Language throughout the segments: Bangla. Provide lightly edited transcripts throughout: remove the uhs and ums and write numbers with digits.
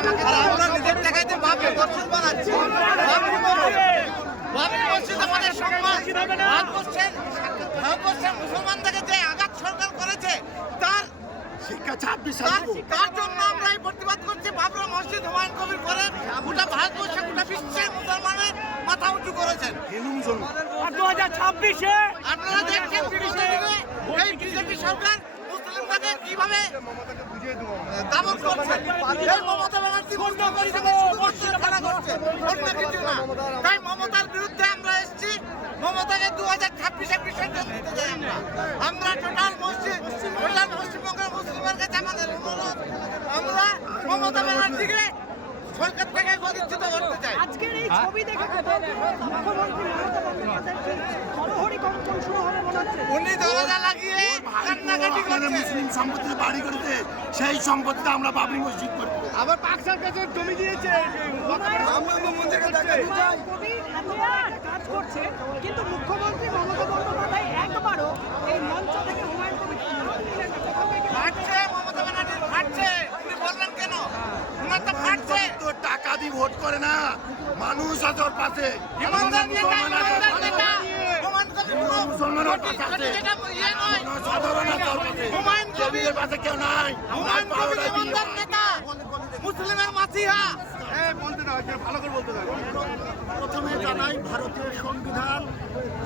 আমরা নিজের টাকাতে বাবরি মসজিদ বানাচ্ছি। বাবরি মসজিদ আমাদের সম্মান। ভারতবর্ষের মুসলমানদেরকে যে আঘাত সরকার করেছে তার তার জন্য আমরা এই প্রতিবাদ করছি। বাবরি মসজিদ হুমায়ুন কবির করে গোটা ভারতবর্ষে গোটা বিশ্বের মুসলমানের মাথা উঁচু করেছেন। 2026-এ আপনারা দেখছেন এই বিজেপি সরকার মুসলিমদের কিভাবে দামন করছে। এই মমতা ব্যানার্জি খেলা করছে, অন্য কিছু না। তাই মমতার বিরুদ্ধে আমরা এসেছি। মমতাকে 2026-এ বিসর্জন দিতে চাই আমরা। টোটাল পশ্চিমবঙ্গের মুসলিমের কাছে আমাদের অনুরোধ, আমরা মমতা ব্যানার্জিকে সরকার থেকে প্রতিষ্ঠিত করতে চাই। আজকের এই ছবি দেখে মুখ্যমন্ত্রী মমতা বন্দ্যোপাধ্যায়ের হরহরি কম্পন শুরু হবে মনে হচ্ছে। উনি দরজা লাগিয়ে কান্নাকাটি করছে। মুসলিম সম্পত্তি বাড়ি করেছে, সেই সম্পত্তিতে আমরা বাবরি মসজিদ করব। আবার পাকসার কাছে জমি দিয়েছে। কাজ করছে, কিন্তু মুখ্যমন্ত্রী মমতা বন্দ্যোপাধ্যায় একবারও এই মঞ্চ থেকে হুমায়ুন কবির ফাটছে, মমতা ব্যানার্জি ফাটছে। উনি বললেন কেন? উনার তো ফাটছে। তো টাকা দিয়ে ভোট করে না, মানুষ আছে ওর পাশে। ইমানদার নেতা, ইমানদার নেতা। হুমায়ুন কবির পুরো মুসলমানের পাশে আছে, যেটা ইয়ে নয়। সাধারণ আছে ওর পাশে। হুমায়ুন কবির পাশে কেউ নাই। হুমায়ুন কবির ইমানদার নেতা, মুসলিমের মাসিহা। প্রথমে জানাই ভারতীয়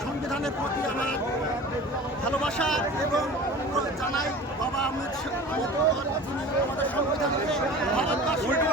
সংবিধানের প্রতি আমার ভালোবাসা এবং জানাই বাবা আম্বেদকর যিনি আমাদের সংবিধানকে ভারতবর্ষের